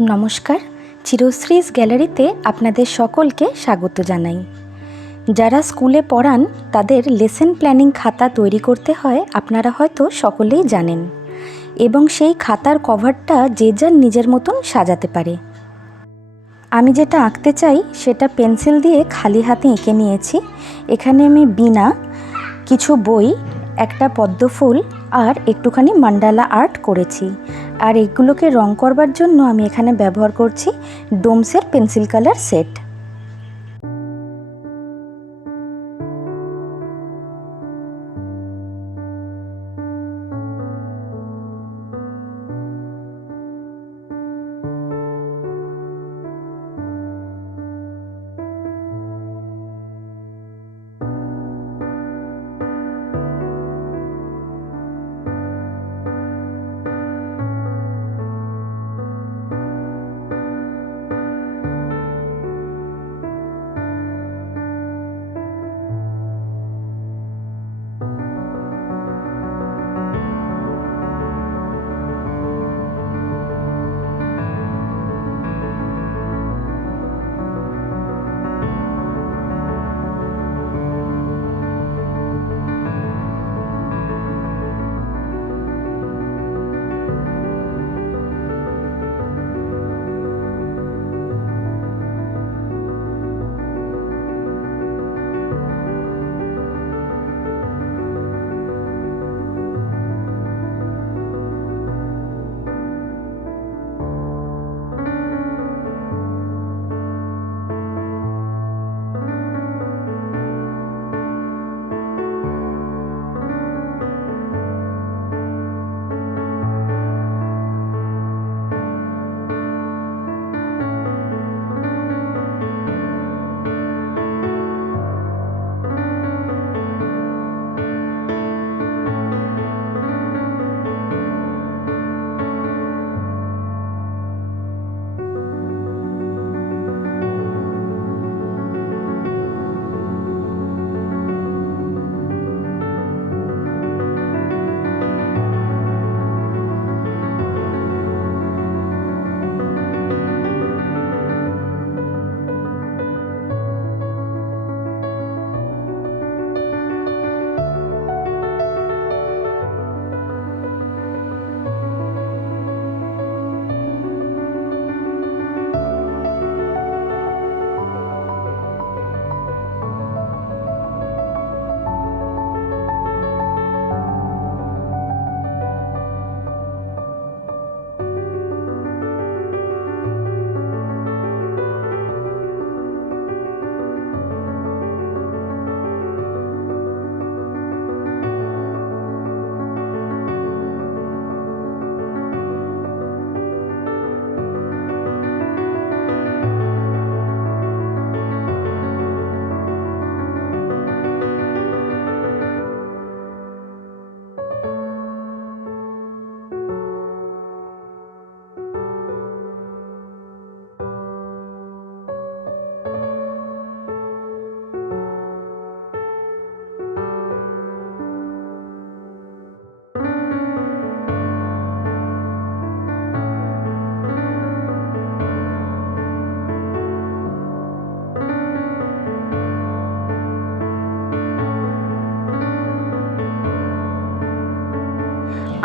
নমস্কার, চিরশ্রীস গ্যালারিতে আপনাদের সকলকে স্বাগত জানাই। যারা স্কুলে পড়ান তাদের লেসন প্ল্যানিং খাতা তৈরি করতে হয় আপনারা হয়তো সকলেই জানেন, এবং সেই খাতার কভারটা যে যার নিজের মতন সাজাতে পারে। আমি যেটা আঁকতে চাই সেটা পেন্সিল দিয়ে খালি হাতে এঁকে নিয়েছি। এখানে আমি বীণা, কিছু বই, একটা পদ্মফুল আর একটুখানি মান্ডালা আর্ট করেছি। আর এগুলোকে রং করবার জন্য আমি এখানে ব্যবহার করছি ডোমসের পেন্সিল কালার সেট।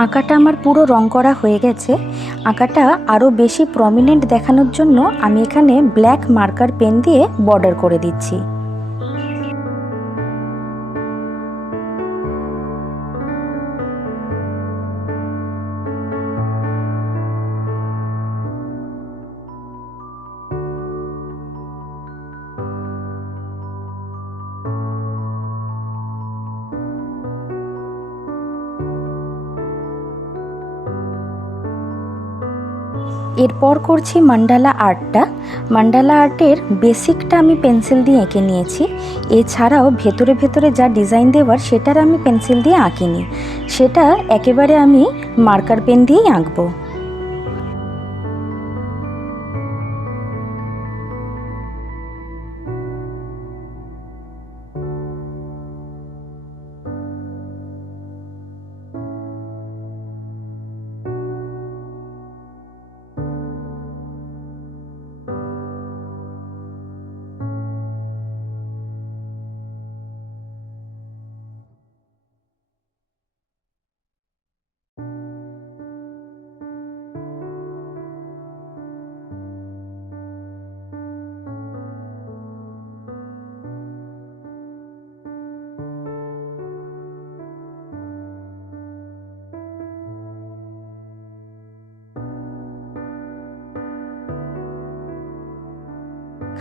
আঁকাটা আমার পুরো রং করা হয়ে গেছে। আঁকাটা আরও বেশি প্রমিনেন্ট দেখানোর জন্য আমি এখানে ব্ল্যাক মার্কার পেন দিয়ে বর্ডার করে দিচ্ছি। এরপর করছি মান্ডালা আর্টটা। মান্ডালা আর্টের বেসিকটা আমি পেন্সিল দিয়ে এঁকে নিয়েছি। এছাড়াও ভেতরে ভেতরে যা ডিজাইন দেওয়ার সেটার আমি পেন্সিল দিয়ে আঁকিনি, সেটা একেবারে আমি মার্কার পেন দিয়েই আঁকবো।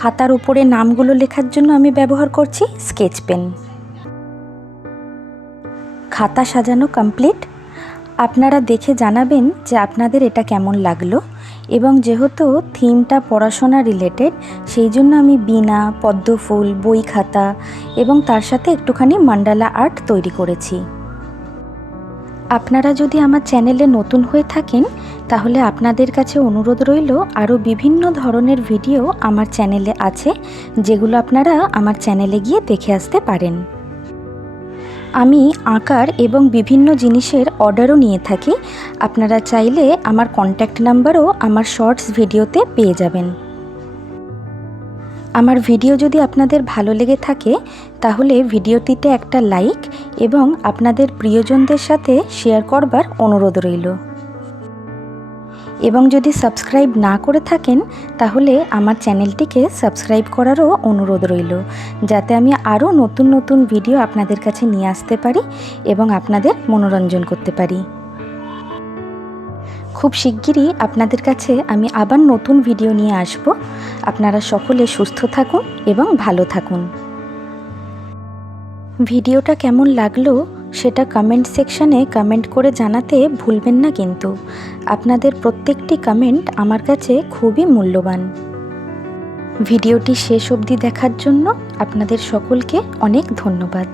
খাতার উপরে নামগুলো লেখার জন্য আমি ব্যবহার করছি স্কেচ পেন। খাতা সাজানো কমপ্লিট। আপনারা দেখে জানাবেন যে আপনাদের এটা কেমন লাগলো। এবং যেহেতু থিমটা পড়াশোনা রিলেটেড, সেই জন্য আমি বীণা, পদ্মফুল, বই খাতা এবং তার সাথে একটুখানি মান্ডালা আর্ট তৈরি করেছি। আপনারা যদি আমার চ্যানেলে নতুন হয়ে থাকেন তাহলে আপনাদের কাছে অনুরোধ রইল, আরও বিভিন্ন ধরনের ভিডিও আমার চ্যানেলে আছে, যেগুলো আপনারা আমার চ্যানেলে গিয়ে দেখে আসতে পারেন। আমি আঁকার এবং বিভিন্ন জিনিসের অর্ডারও নিয়ে থাকি। আপনারা চাইলে আমার কন্ট্যাক্ট নাম্বারও আমার শর্টস ভিডিওতে পেয়ে যাবেন। আমার ভিডিও যদি আপনাদের ভালো লেগে থাকে তাহলে ভিডিওটিতে একটা লাইক এবং আপনাদের প্রিয়জনদের সাথে শেয়ার করবার অনুরোধ রইল। এবং যদি সাবস্ক্রাইব না করে থাকেন তাহলে আমার চ্যানেলটিকে সাবস্ক্রাইব করারও অনুরোধ রইল, যাতে আমি আরও নতুন নতুন ভিডিও আপনাদের কাছে নিয়ে আসতে পারি এবং আপনাদের মনোরঞ্জন করতে পারি। খুব শিগগিরই আপনাদের কাছে আমি আবার নতুন ভিডিও নিয়ে আসব। আপনারা সকলে সুস্থ থাকুন এবং ভালো থাকুন। ভিডিওটা কেমন লাগলো সেটা কমেন্ট সেকশানে কমেন্ট করে জানাতে ভুলবেন না কিন্তু। আপনাদের প্রত্যেকটি কমেন্ট আমার কাছে খুবই মূল্যবান। ভিডিওটি শেষ অবধি দেখার জন্য আপনাদের সকলকে অনেক ধন্যবাদ।